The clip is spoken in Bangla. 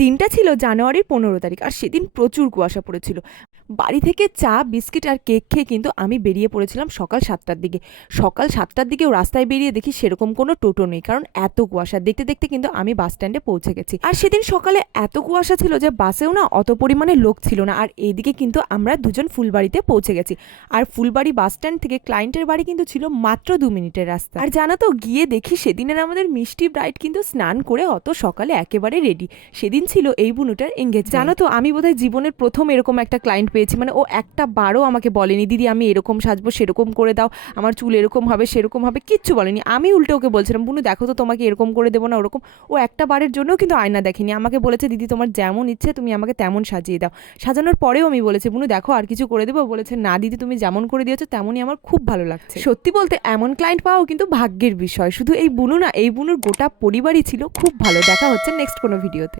দিনটা ছিল জানুয়ারির 15 তারিখ, আর সেদিন প্রচুর কুয়াশা পড়েছিল। বাড়ি থেকে চা বিস্কিট আর কেক খেয়ে কিন্তু আমি বেরিয়ে পড়েছিলাম সকাল 7টার দিকে। সকাল 7টার দিকেও রাস্তায় বেরিয়ে দেখি সেরকম কোনো টোটো নেই, কারণ এত কুয়াশা। দেখতে দেখতে কিন্তু আমি বাস স্ট্যান্ডে পৌঁছে গেছি। আর সেদিন সকালে এত কুয়াশা ছিল যে বাসেও না অত পরিমাণে লোক ছিল না। আর এইদিকে কিন্তু আমরা দুজন ফুলবাড়িতে পৌঁছে গেছি। আর ফুলবাড়ি বাস স্ট্যান্ড থেকে ক্লায়েন্টের বাড়ি কিন্তু ছিল মাত্র 2 মিনিটের রাস্তা। আর জানো তো, গিয়ে দেখি সেদিনের আমাদের মিষ্টি ব্রাইড কিন্তু স্নান করে অত সকালে একেবারে রেডি। সেদিন ছিল এই বুনুটার এঙ্গেজ। জানো তো, আমি বোধহয় জীবনের প্রথম এরকম একটা ক্লায়েন্ট পেয়েছি। মানে ও একটা বারও আমাকে বলেনি দিদি আমি এরকম সাজবো, সেরকম করে দাও, আমার চুল এরকম হবে সেরকম হবে, কিচ্ছু বলেনি। আমি উল্টে ওকে বলছিলাম বুনু দেখো তো তোমাকে এরকম করে দেবো না ওরকম। ও একটা বারের জন্যও কিন্তু আয়না দেখেনি, আমাকে বলেছে দিদি তোমার যেমন ইচ্ছে তুমি আমাকে তেমন সাজিয়ে দাও। সাজানোর পরেও আমি বলেছি বুনু দেখো আর কিছু করে দেবো, বলেছে না দিদি তুমি যেমন করে দিয়েছো তেমনই আমার খুব ভালো লাগছে। সত্যি বলতে এমন ক্লায়েন্ট পাওয়াও কিন্তু ভাগ্যের বিষয়। শুধু এই বুনু না, এই বুনুর গোটা পরিবারই ছিল খুব ভালো। দেখা হচ্ছে নেক্সট কোনো ভিডিওতে।